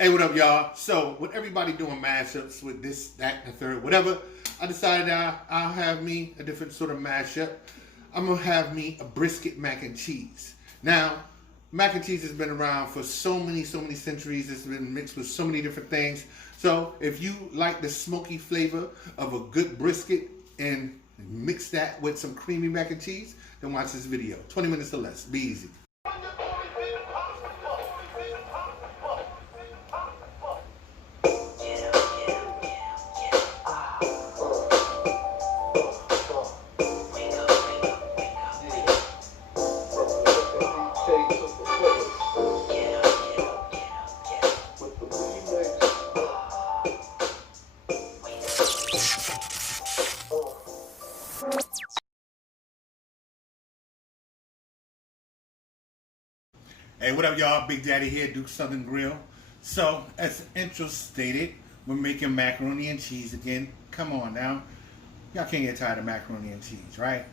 Hey, what up, y'all? So, with everybody doing mashups with this, that, and the third, whatever, I decided I'll have me a different sort of mashup. I'm gonna have me a brisket mac and cheese. Now, mac and cheese has been around for so many centuries. It's been mixed with so many different things. So, if you like the smoky flavor of a good brisket and mix that with some creamy mac and cheese, then watch this video. 20 minutes or less. Be easy. Hey, what up, y'all? Big Daddy here, Duke Southern Grill. So, as the intro stated, we're making macaroni and cheese again. Come on now. Y'all can't get tired of macaroni and cheese, right?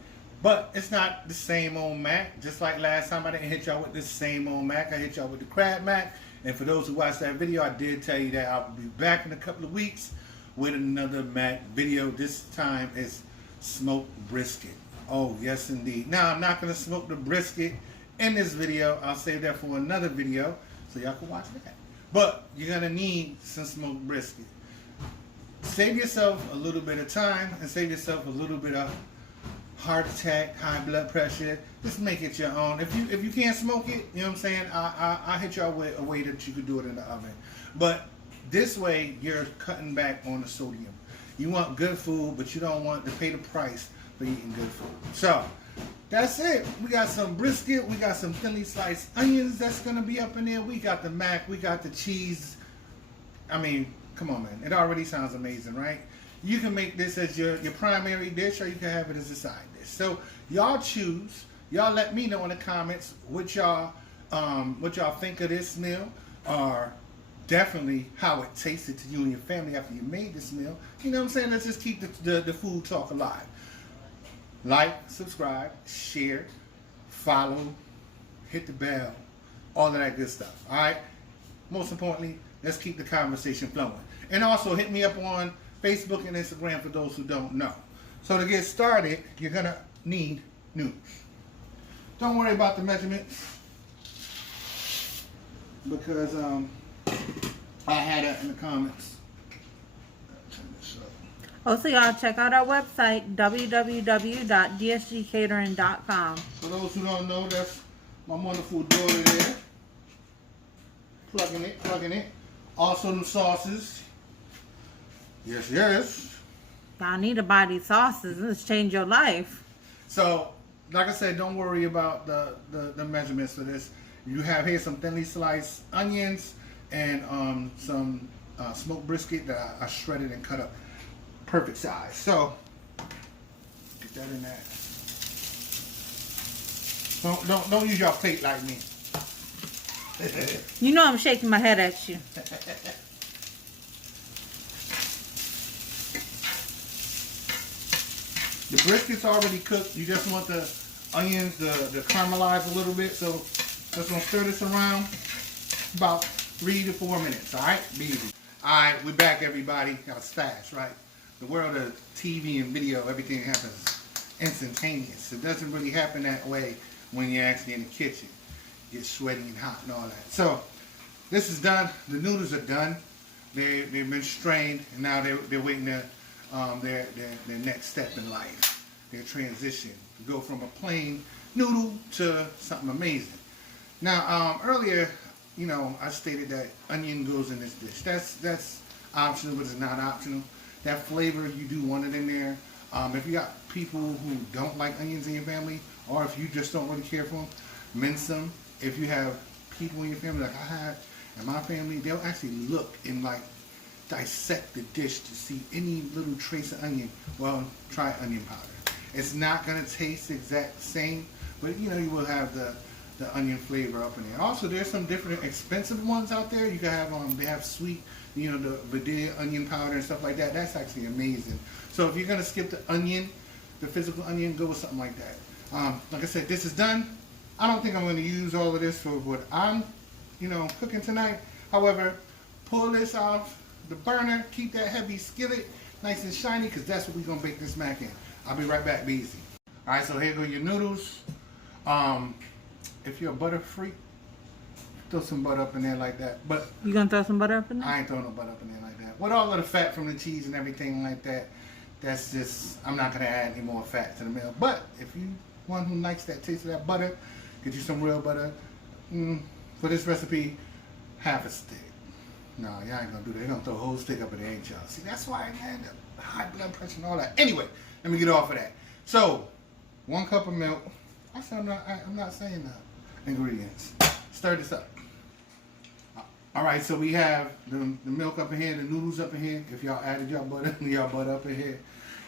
But it's not the same old mac. Just like last time, I didn't hit y'all with the same old mac. I hit y'all with the crab mac. And for those who watched that video, I did tell you that I'll be back in a couple of weeks with another mac video. This time is smoked brisket. Oh, yes, indeed. Now, I'm not going to smoke the brisket in this video. I'll save that for another video so y'all can watch that. But you're gonna need some smoked brisket. Save yourself a little bit of time and save yourself a little bit of heart attack, high blood pressure. Just make it your own. If you can't smoke it, you know what I'm saying, I hit y'all with a way that you could do it in the oven. But this way you're cutting back on the sodium. You want good food, but you don't want to pay the price for eating good food. So that's it. We got some brisket. We got some thinly sliced onions that's going to be up in there. We got the mac. We got the cheese. I mean, come on, man. It already sounds amazing, right? You can make this as your primary dish, or you can have it as a side dish. So y'all choose. Y'all let me know in the comments what y'all think of this meal, or definitely how it tasted to you and your family after you made this meal. You know what I'm saying? Let's just keep the food talk alive. Like, subscribe, share, follow, hit the bell, all of that good stuff. All right? Most importantly, let's keep the conversation flowing. And also hit me up on Facebook and Instagram for those who don't know. So to get started, you're going to need noodles. Don't worry about the measurements because I had it in the comments. Also, y'all check out our website, www.dsgcatering.com. For those who don't know, that's my wonderful daughter there. Plugging it. Also the sauces. Yes. Y'all need to buy these sauces. This change your life. So, like I said, don't worry about the measurements for this. You have here some thinly sliced onions and some smoked brisket that I shredded and cut up. Perfect size. So get that in there. Don't use your plate like me. You know I'm shaking my head at you. The brisket's already cooked. You just want the onions to caramelize a little bit. So just gonna stir this around about 3 to 4 minutes. All right, be easy. All right, we're back, everybody. Got us fast, right? The world of TV and video, everything happens instantaneous. It doesn't really happen that way when you're actually in the kitchen. You get sweaty and hot and all that. So this is done. The noodles are done. They've been strained, and now they're waiting their next step in life. Their transition to go from a plain noodle to something amazing. Now earlier, you know, I stated that onion goes in this dish. That's optional, but it's not optional. That flavor, you do want it in there. If you got people who don't like onions in your family, or if you just don't really care for them, mince them. If you have people in your family like I had in my family, they'll actually look and like dissect the dish to see any little trace of onion. Well, try onion powder. It's not gonna taste the exact same, but you know, you will have the onion flavor up in there. Also, there's some different expensive ones out there. You can have they have sweet, you know, the Vidalia onion powder and stuff like that. That's actually amazing. So if you're gonna skip the onion, the physical onion, go with something like that. Like I said, this is done. I don't think I'm gonna use all of this for what I'm, you know, cooking tonight. However, pull this off the burner. Keep that heavy skillet nice and shiny, because that's what we're going to bake this mac in. I'll be right back, be easy. All right, so here go your noodles. If you're a butter freak, throw some butter up in there like that. But You gonna throw some butter up in there? I ain't throwing no butter up in there like that. With all of the fat from the cheese and everything like that, that's just, I'm not gonna add any more fat to the meal. But if you one who likes that taste of that butter, get you some real butter. For this recipe, half a stick. No, y'all ain't gonna do that. They're gonna throw a whole stick up in there, ain't y'all? See, that's why I had the high blood pressure and all that. Anyway, let me get off of that. So, 1 cup of milk. I said I'm not saying the ingredients. Stir this up. All right, so we have the milk up in here, the noodles up in here. If y'all added y'all butter up in here.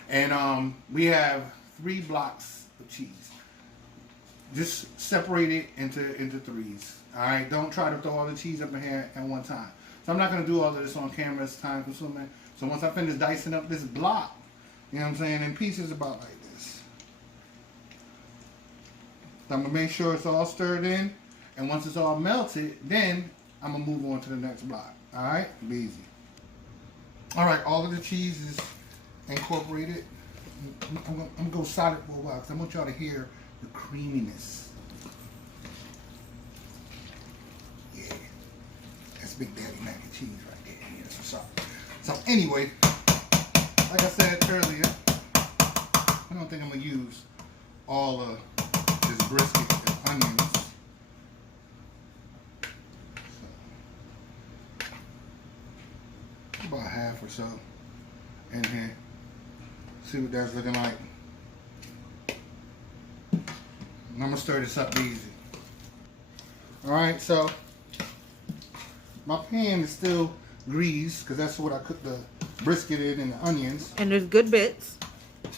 And we have 3 blocks of cheese. Just separate it into threes. All right, don't try to throw all the cheese up in here at one time. So I'm not gonna do all of this on camera, it's time consuming. So once I finish dicing up this block, you know what I'm saying, in pieces about like this. So I'm gonna make sure it's all stirred in, and once it's all melted, then I'm gonna move on to the next block. All right, be easy. All right, all of the cheese is incorporated. I'm gonna go solid for a while because I want y'all to hear the creaminess. Yeah, that's Big Daddy mac and cheese right there. Yeah, that's what's up. So anyway, like I said earlier, I don't think I'm gonna use all of this brisket and onions. So, about half or so in here. See what that's looking like. And I'm gonna stir this up easy. Alright, so my pan is still greased because that's what I cooked the brisket in and the onions. And there's good bits.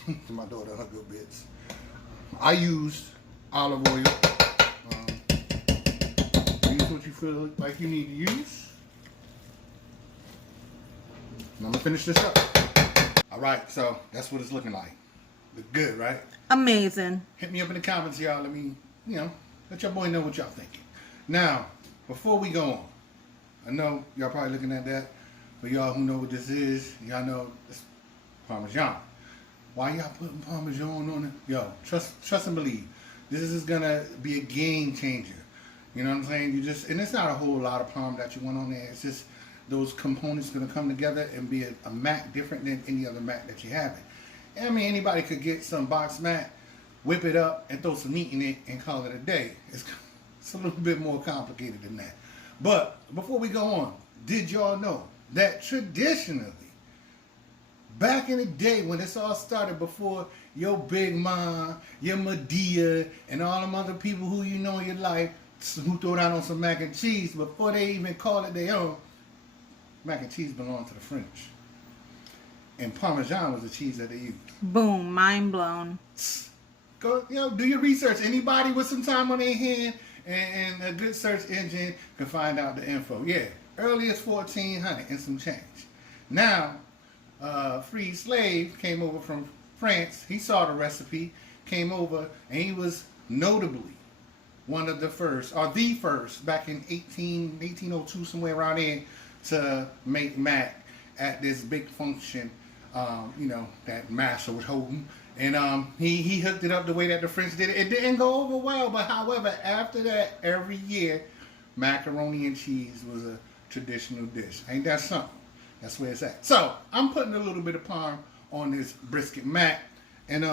To my daughter, her good bits. I used olive oil. Use what you feel like you need to use. And I'm gonna finish this up. Alright, so that's what it's looking like. Look good, right? Amazing. Hit me up in the comments, y'all. Let me, let your boy know what y'all thinking. Now, before we go on, I know y'all probably looking at that, but y'all who know what this is, y'all know it's Parmesan. Why y'all putting Parmesan on it? Yo, trust and believe. This is gonna be a game changer. You know what I'm saying? And it's not a whole lot of Parm that you want on there. It's just those components gonna come together and be a mac different than any other mac that you have. I mean, anybody could get some box mac, whip it up, and throw some meat in it and call it a day. It's a little bit more complicated than that. But before we go on, did y'all know that traditionally, back in the day when this all started, before your Big Mom, your Medea, and all them other people who you know in your life who throw down on some mac and cheese, before they even call it their own, mac and cheese belonged to the French. And Parmesan was the cheese that they used. Boom, mind blown. Go, do your research. Anybody with some time on their hand and a good search engine can find out the info. Yeah, earliest 1400 and some change. Now, free slave came over from France. He saw the recipe, came over, and he was notably one of the first, or the first, back in 1802, somewhere around there, to make mac at this big function, that master was holding. And he hooked it up the way that the French did it. It didn't go over well, but however, after that, every year, macaroni and cheese was a traditional dish. Ain't that something? That's where it's at. So, I'm putting a little bit of parm on this brisket mac, and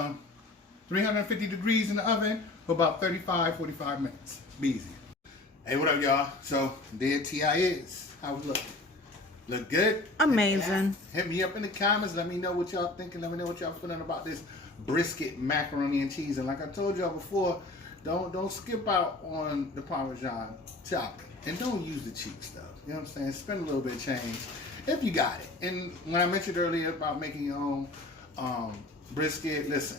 350 degrees in the oven for about 35-45 minutes. Be easy. Hey, what up, y'all? So, there T.I. is. How it look? Look good? Amazing. Hit me up in the comments. Let me know what y'all thinking. Let me know what y'all feeling about this brisket macaroni and cheese. And like I told y'all before, don't skip out on the Parmesan chopping. And don't use the cheap stuff. You know what I'm saying? Spend a little bit of change if you got it. And when I mentioned earlier about making your own brisket, listen,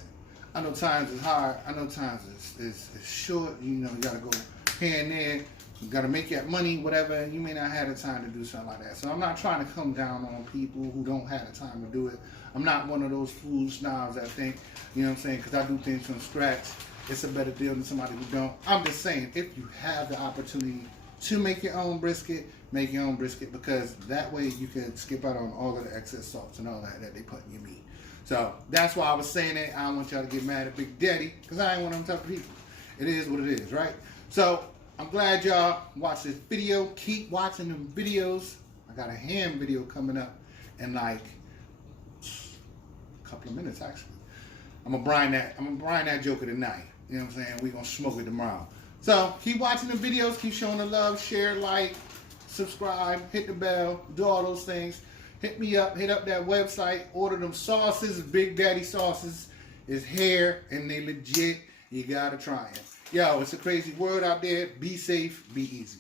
I know times is hard. I know times is short. You gotta go here and there. You gotta make that money, whatever. You may not have the time to do something like that. So I'm not trying to come down on people who don't have the time to do it. I'm not one of those food snobs that think, you know what I'm saying, because I do things from scratch, it's a better deal than somebody who don't. I'm just saying, if you have the opportunity, to make your own brisket, make your own brisket, because that way you can skip out on all of the excess salts and all that they put in your meat. So that's why I was saying that. I don't want y'all to get mad at Big Daddy, because I ain't one of them type of people. It is what it is, right? So I'm glad y'all watched this video. Keep watching them videos. I got a ham video coming up in like a couple of minutes, actually. I'm gonna brine that joker tonight. You know what I'm saying? We're gonna smoke it tomorrow. So keep watching the videos, keep showing the love, share, like, subscribe, hit the bell, do all those things. Hit me up, hit up that website, order them sauces. Big Daddy sauces is here and they legit. You gotta try it. Yo, it's a crazy world out there. Be safe, be easy.